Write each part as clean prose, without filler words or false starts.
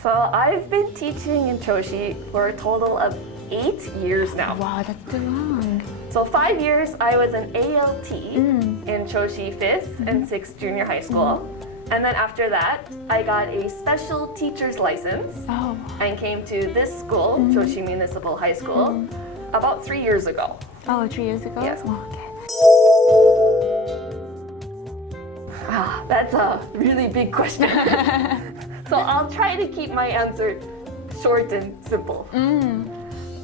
So I've been teaching in Choshi for a total of 8 years now. Wow, that's too long. So 5 years I was an ALT in Choshi 5th and 6th junior high school. And then after that, I got a special teacher's license and came to this school, Choshi Municipal High School, about 3 years ago. Oh, 3 years ago? Yes. Oh, okay. That's a really big question. So I'll try to keep my answer short and simple.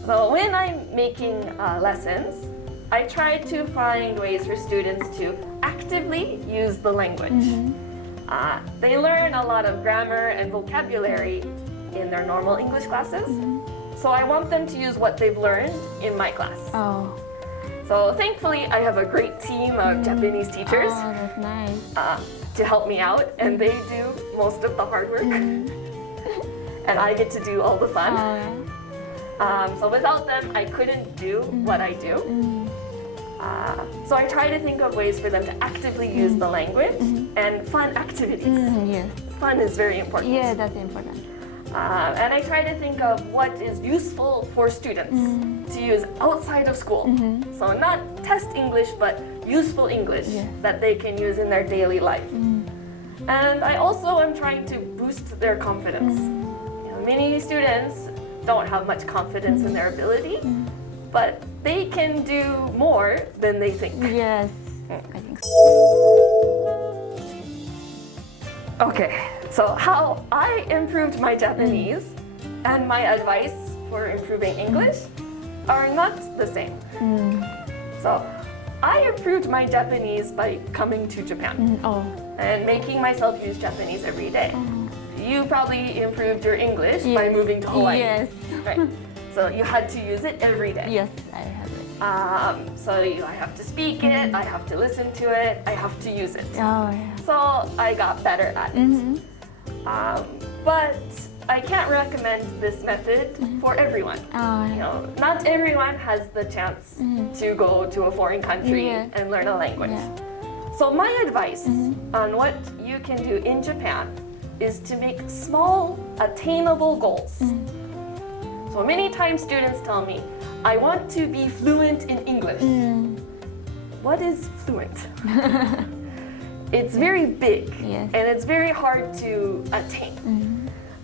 So when I'm making lessons, I try to find ways for students to actively use the language. They learn a lot of grammar and vocabulary in their normal English classes. So I want them to use what they've learned in my class. Oh. So thankfully, I have a great team of Japanese teachers that's nice. To help me out, and they do most of the hard work. And I get to do all the fun. So without them, I couldn't do what I do. So I try to think of ways for them to actively use the language and fun activities. Yes. Fun is very important. Yeah, that's important. And I try to think of what is useful for students to use outside of school. So not test English, but useful English that they can use in their daily life. And I also am trying to boost their confidence. You know, many students don't have much confidence in their ability, but they can do more than they think. Yes, I think so. Okay, so how I improved my Japanese and my advice for improving English are not the same. So I improved my Japanese by coming to Japan and making myself use Japanese every day. You probably improved your English by moving to Hawaii. Yes. Right. So you had to use it every day. Yes, I have it. So I have to speak it, I have to listen to it, I have to use it. Oh, yeah. So I got better at it. But I can't recommend this method for everyone. You know, not everyone has the chance to go to a foreign country and learn a language. So my advice on what you can do in Japan is to make small, attainable goals. So many times students tell me, I want to be fluent in English. What is fluent? It's very big and it's very hard to attain.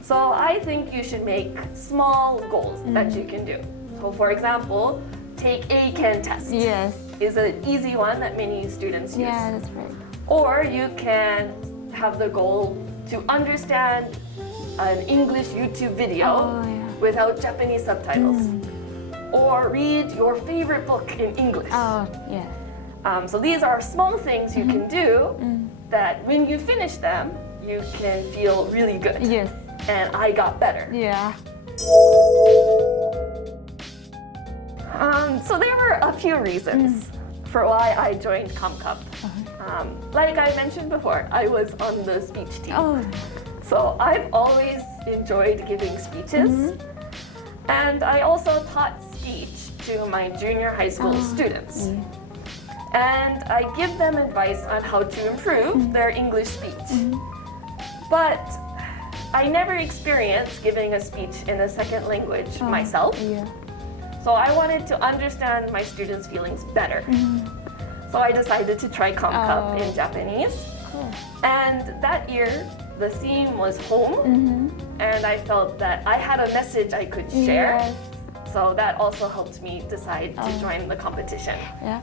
So I think you should make small goals that you can do. So for example, take a CAN test. Yes. Is an easy one that many students use. Yeah, that's right. Or you can have the goal to understand an English YouTube video without Japanese subtitles. Or read your favorite book in English. Oh, yes. So these are small things you can do that when you finish them, you can feel really good. Yes. And I got better. Yeah. So there were a few reasons for why I joined COMCUP. Like I mentioned before, I was on the speech team. So I've always enjoyed giving speeches. And I also taught speech to my junior high school students. And I give them advice on how to improve their English speech. But I never experienced giving a speech in a second language myself. So I wanted to understand my students' feelings better. So I decided to try COMCUP in Japanese. And that year, the theme was home. And I felt that I had a message I could share. So that also helped me decide to join the competition. Yeah.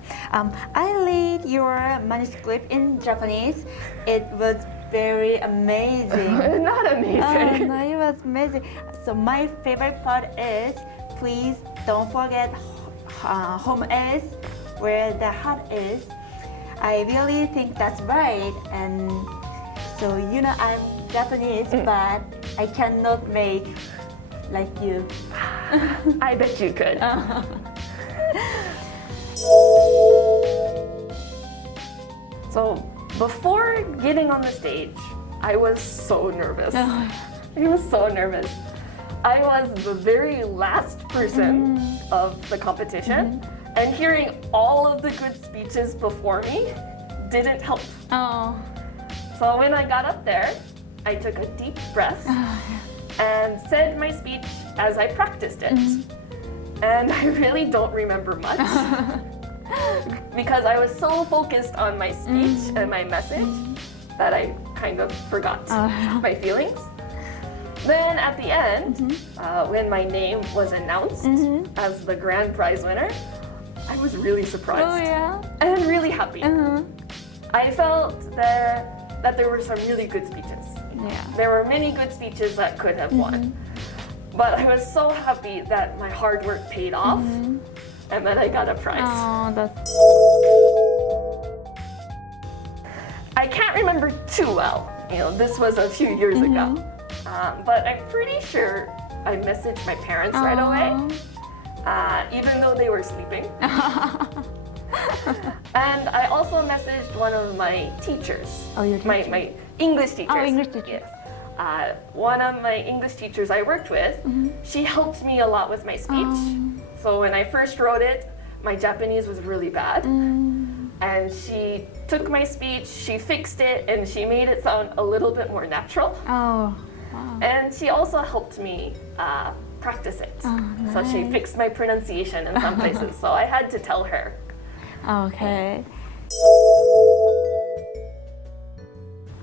I read your manuscript in Japanese. It was very amazing. Not amazing. No, it was amazing. So my favorite part is, please don't forget home is where the heart is. I really think that's right. And so, you know, I'm Japanese, but I cannot make like you. I bet you could. So before getting on the stage, I was so nervous. I was so nervous. I was the very last person of the competition, and hearing all of the good speeches before me didn't help. So when I got up there, I took a deep breath and said my speech as I practiced it. And I really don't remember much because I was so focused on my speech and my message that I kind of forgot my feelings. Then at the end, when my name was announced as the grand prize winner, I was really surprised and really happy. I felt that there were some really good speeches. There were many good speeches that could have won. But I was so happy that my hard work paid off and that I got a prize. I can't remember too well. This was a few years ago. But I'm pretty sure I messaged my parents right away, even though they were sleeping. And I also messaged one of my teachers, my English teachers. English teacher. Yes. One of my English teachers I worked with, she helped me a lot with my speech. So when I first wrote it, my Japanese was really bad. And she took my speech, she fixed it, and she made it sound a little bit more natural. And she also helped me practice it. So she fixed my pronunciation in some places. So I had to tell her. Okay.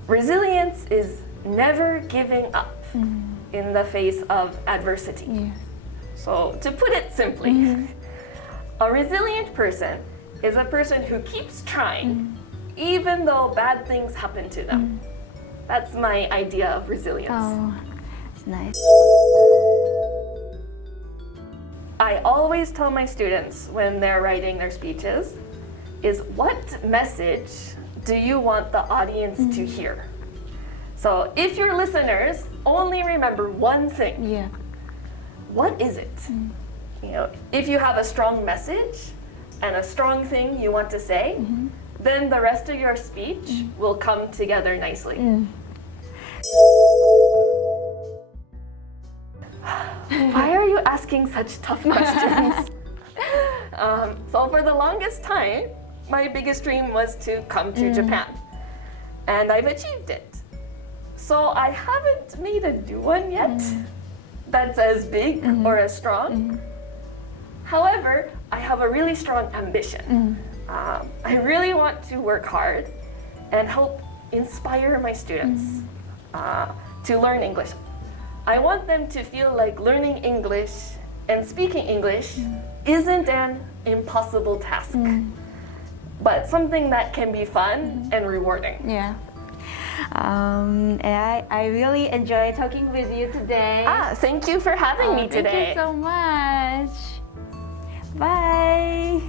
Resilience is never giving up in the face of adversity. So to put it simply, a resilient person is a person who keeps trying even though bad things happen to them. That's my idea of resilience. It's nice. I always tell my students when they're writing their speeches is what message do you want the audience to hear? So if your listeners only remember one thing, what is it? If you have a strong message and a strong thing you want to say, then the rest of your speech will come together nicely. Why are you asking such tough questions? So for the longest time, my biggest dream was to come to Japan, and I've achieved it. So I haven't made a new one yet that's as big or as strong. However, I have a really strong ambition. I really want to work hard and help inspire my students to learn English. I want them to feel like learning English and speaking English isn't an impossible task, but something that can be fun and rewarding. And I really enjoy talking with you today. Thank you for having me today. Thank you so much. Bye.